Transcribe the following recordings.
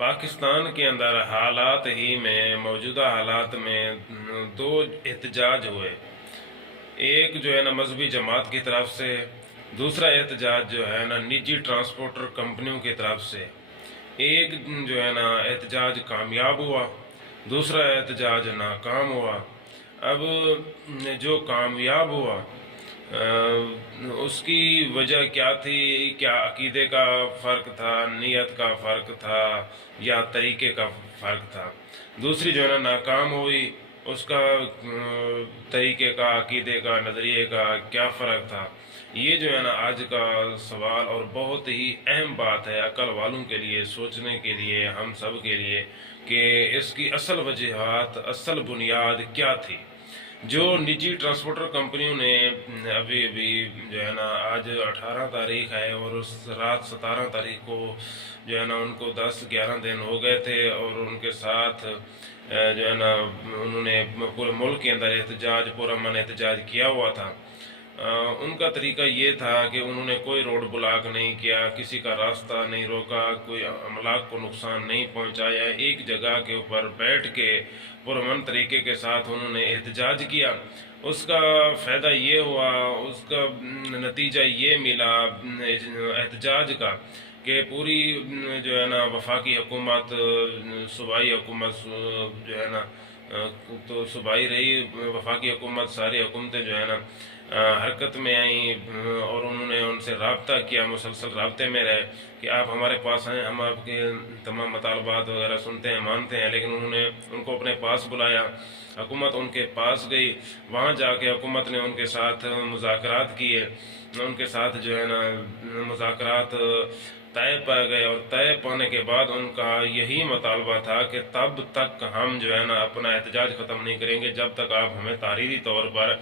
पाकिस्तान के अंदर हालात ही में मौजूदा हालात में दो एहतजाज हुए। एक जो है ना मजहबी जमात की तरफ से, दूसरा एहतजाज जो है ना निजी ट्रांसपोर्टर कंपनियों की तरफ से। एक जो है ना एहतजाज कामयाब हुआ, दूसरा एहतजाज नाकाम हुआ। अब जो कामयाब हुआ उसकी वजह क्या थी? क्या अकीदे का फ़र्क था, नीयत का फ़र्क था, या तरीके का फ़र्क था? दूसरी जो है ना नाकाम हुई, उसका तरीके का, अकीदे का, नज़रिए का क्या फ़र्क था? ये जो है ना आज का सवाल और बहुत ही अहम बात है अक्ल वालों के लिए, सोचने के लिए, हम सब के लिए, कि इसकी असल वजहात, असल बुनियाद क्या थी। जो निजी ट्रांसपोर्टर कंपनियों ने अभी अभी जो है ना, आज 18 तारीख है और उस रात 17 तारीख को जो है ना उनको 10-11 दिन हो गए थे, और उनके साथ जो है ना उन्होंने पूरे मुल्क के अंदर एहतजाज, पूरा मन एहतजाज किया हुआ था। उनका तरीका ये था कि उन्होंने कोई रोड ब्लॉक नहीं किया, किसी का रास्ता नहीं रोका, कोई अमलाक को नुकसान नहीं पहुंचाया। एक जगह के ऊपर बैठ के पुरअमन तरीके के साथ उन्होंने एहतजाज किया। उसका फ़ायदा ये हुआ, उसका नतीजा ये मिला एहतजाज का, कि पूरी जो है ना वफाकी हुकूमत, सूबाई हुकूमत जो है ना, तो सूबाई रही वफाकी हुकूमत, सारी हुकूमतें जो है ना हरकत में आई, और उन्होंने उनसे रब्ता किया, मुसलसल रब्ते में रहे कि आप हमारे पास आएँ, हम आपके तमाम मतालबात वगैरह सुनते हैं, मानते हैं। लेकिन उन्होंने उनको अपने पास बुलाया, हुकूमत उनके पास गई, वहाँ जाके हुकूमत ने उनके साथ मुज़ाकरात किए, उनके साथ जो है ना मुज़ाकरात तय पा गए, और तय पाने के बाद उनका यही मुतालबा था कि तब तक हम जो है ना अपना एहतजाज ख़त्म नहीं करेंगे जब तक आप हमें तारीख़ी तौर पर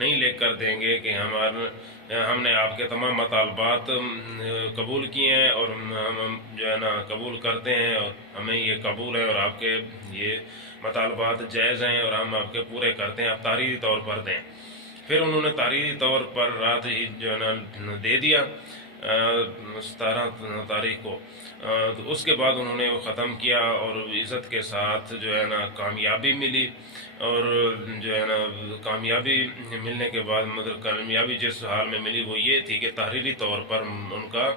नहीं लिख कर देंगे कि हमने आपके तमाम मुतालबात कबूल किए हैं, और हम जो है ना कबूल करते हैं, और हमें ये कबूल है, और आपके ये मुतालबात जायज़ हैं, और हम आपके पूरे करते हैं, आप तारीख़ी तौर पर दें। फिर उन्होंने तारीख़ी तौर पर रात ही जो है ना दे दिया 17 तारीख को। तो उसके बाद उन्होंने वो ख़त्म किया, और इज़्ज़त के साथ जो है ना कामयाबी मिली। और जो है ना कामयाबी मिलने के बाद, मतलब कामयाबी जिस हाल में मिली वो ये थी कि तहरीरी तौर पर उनका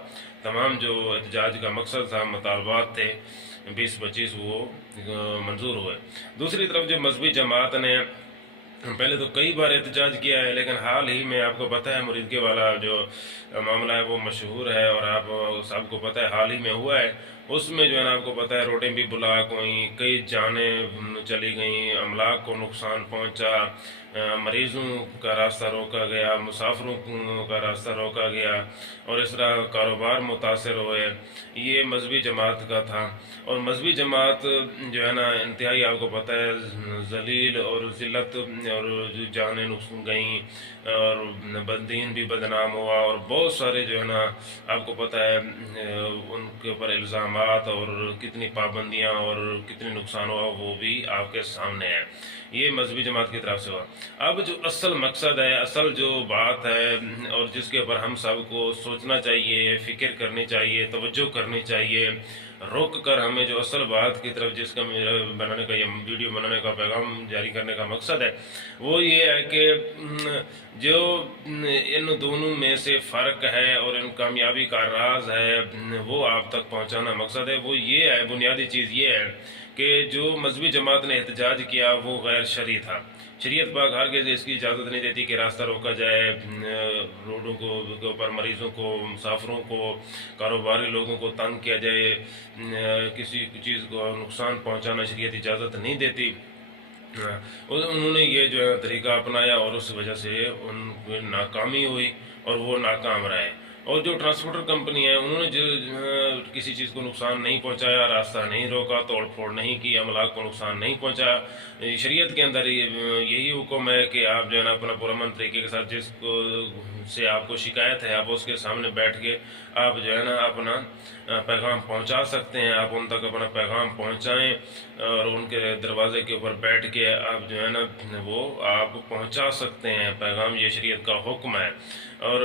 तमाम जो एहतजाज का मकसद था, मुतालबात थे 20-25, वो मंजूर हुए। दूसरी तरफ जो मजहबी जमात ने पहले तो कई बार एहतजाज किया है, लेकिन हाल ही में आपको पता है मुरीदके वाला जो मामला है वो मशहूर है, और आप सबको पता है हाल ही में हुआ है। उसमें जो है ना आपको पता है रोडें भी ब्लॉक हुई, कई जानें चली गई, अमलाक को नुकसान पहुंचा, मरीज़ों का रास्ता रोका गया, मुसाफिरों का रास्ता रोका गया, और इस तरह कारोबार मुतासर हुए। ये मजहबी जमात का था। और मजहबी जमात जो है ना इंतहाई आपको पता है जलील और ज़िल्लत, और जो जानें नुकसान गई, और बददीन भी बदनाम हुआ, और बहुत सारे जो है ना आपको पता है उनके ऊपर इल्ज़ामात, और कितनी पाबंदियाँ और कितनी नुकसान हुआ वो भी आपके सामने है। ये मजहबी जमात की तरफ से हुआ। अब जो असल मकसद है, असल जो बात है, और जिसके ऊपर हम सब को सोचना चाहिए, फ़िक्र करनी चाहिए, तवज्जो करनी चाहिए, रुक कर हमें जो असल बात की तरफ, जिसका मेरा बनाने का, ये वीडियो बनाने का, पैगाम जारी करने का मकसद है, वो ये है कि जो इन दोनों में से फ़र्क है और इन कामयाबी का राज है, वो आप तक पहुंचाना मकसद है। वो ये है, बुनियादी चीज़ ये है कि जो मजहबी जमात ने एहतजाज किया वो गैर शरई था। शरीयत पाक हरगिज़ इसकी इजाज़त नहीं देती कि रास्ता रोका जाए, रोडों को के ऊपर मरीज़ों को, मुसाफिरों को, कारोबारी लोगों को तंग किया जाए, किसी चीज़ को नुकसान पहुंचाना शरीयत इजाज़त नहीं देती। और उन्होंने ये जो है तरीका अपनाया, और उस वजह से उनकी नाकामी हुई, और वो नाकाम रहे। और जो ट्रांसपोर्टर कंपनी है उन्होंने जो किसी चीज़ को नुकसान नहीं पहुंचाया, रास्ता नहीं रोका, तोड़ फोड़ नहीं की, अमलाक को नुकसान नहीं पहुंचाया। शरीयत के अंदर यही हुक्म है कि आप जो है ना अपना पुरअमन तरीके के साथ, जिसको से आपको शिकायत है, आप उसके सामने बैठ के आप जो है ना अपना पैगाम पहुंचा सकते हैं, आप उन तक अपना पैगाम पहुंचाएं और उनके दरवाजे के ऊपर बैठ के आप जो है ना वो आप पहुंचा सकते हैं पैगाम। ये शरीयत का हुक्म है। और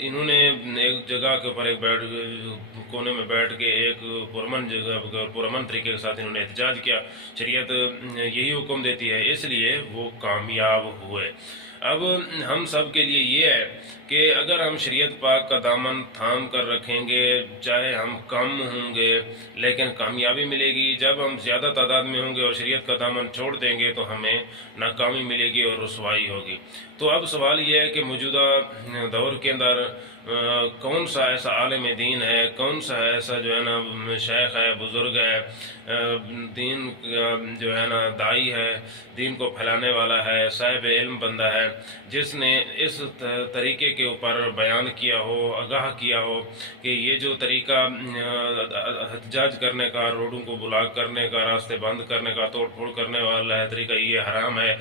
इन्होंने एक जगह के ऊपर एक कोने में बैठ के एक पुरमन जगह पुरमन तरीके के साथ इन्होंने एहतजाज किया। शरीयत यही हुक्म देती है, इसलिए वो कामयाब हुए। अब हम सब के लिए ये है कि अगर हम शरीयत पाक का दामन थाम कर रखेंगे, चाहे हम कम होंगे लेकिन कामयाबी मिलेगी। जब हम ज़्यादा तादाद में होंगे और शरीयत का दामन छोड़ देंगे तो हमें नाकामी मिलेगी और रुसवाई होगी। तो अब सवाल ये है कि मौजूदा दौर के अंदर कौन सा ऐसा आलिम दीन है, कौन सा ऐसा जो है ना शेख है, बुज़ुर्ग है, दीन जो है ना दाई है, दीन को फैलाने वाला है, साहिब इल्म बंदा है, जिसने इस तरीके के ऊपर बयान किया हो, आगाह किया हो कि ये जो तरीका एहतजाज करने का, रोडों को ब्लॉक करने का, रास्ते बंद करने का, तोड़ फोड़ करने वाला है तरीका, ये हराम है,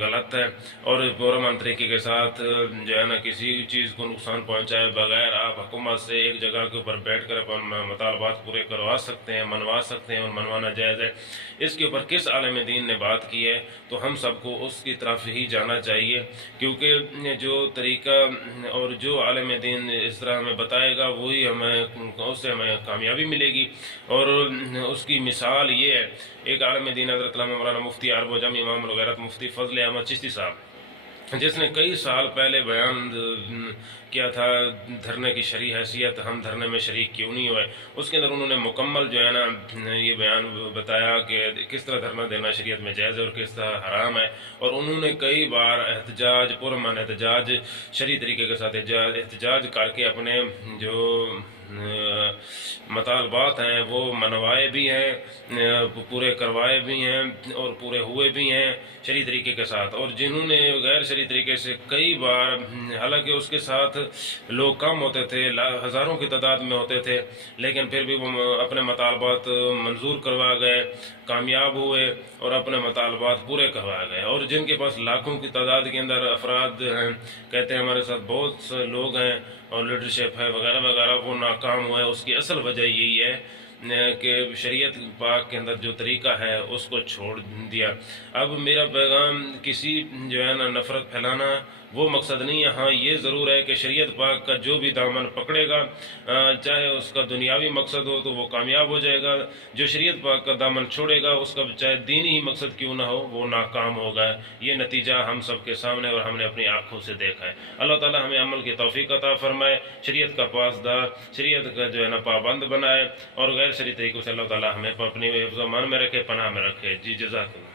गलत है। और पुरअमन तरीके के साथ जो है ना किसी चीज़ को नुकसान पहुंचाए बगैर आप हुकूमत से एक जगह के ऊपर बैठ कर अपन मुतालबात पूरे करवा सकते हैं, मनवा सकते हैं और मनवाना जायज़ है। इसके ऊपर किस आलिम दीन ने बात की है तो हम सबको उसकी तरफ ही जाना चाहिए, क्योंकि जो तरीका और जो आलिम दीन इस तरह हमें बताएगा वही हमें उससे हमें कामयाबी मिलेगी। और उसकी मिसाल ये है, एक आलिम दीन हज़रत मौलाना मुफ्ती अरब व जमी इमाम वगैरह मुफ्ती फजल अहमद चिश्ती साहब, जिसने कई साल पहले बयान किया था धरने की शरई हैसियत, हम धरने में शरीक क्यों नहीं हुए। उसके अंदर उन्होंने मुकम्मल जो है ना ये बयान बताया कि किस तरह धरना देना शरीयत में जायज़ है और किस तरह हराम है। और उन्होंने कई बार एहतजाज, पुरअमन एहतजाज, शरई तरीके के साथ एहतजाज करके अपने जो मतालबात हैं वो मनवाए भी हैं, पूरे करवाए भी हैं और पूरे हुए भी हैं शरई तरीके के साथ। और जिन्होंने गैर शरई तरीके से कई बार, हालांकि उसके साथ लोग कम होते थे, हज़ारों की तादाद में होते थे, लेकिन फिर भी वो अपने मतालबात मंजूर करवा गए, कामयाब हुए और अपने मतालबात पूरे करवाए गए। और जिनके पास लाखों की तादाद के अंदर अफराद हैं, कहते हैं हमारे साथ बहुत से लोग हैं और लीडरशिप है वगैरह वगैरह, वो नाकाम हुआ है। उसकी असल वजह यही है कि शरीयत पाक के अंदर जो तरीका है उसको छोड़ दिया। अब मेरा पैगाम किसी जो है ना नफ़रत फैलाना वो मकसद नहीं है। हाँ, ये ज़रूर है कि शरीयत पाक का जो भी दामन पकड़ेगा, चाहे उसका दुनियावी मकसद हो तो वो कामयाब हो जाएगा। जो शरीयत पाक का दामन छोड़ेगा उसका चाहे दीनी ही मकसद क्यों ना हो वो नाकाम होगा। ये नतीजा हम सब के सामने और हमने अपनी आँखों से देखा है। अल्लाह ताला हमें अमल की तौफीक अता फरमाए, शरीयत का पासदार, शरीयत का जो है ना पाबंद बनाए और गैर शरई तरीक़ों से अल्लाह ताला हमें अपनी हिफ्ज़-ओ-अमान में रखे, पनाह में रखे। जी, जज़ाकल्लाह।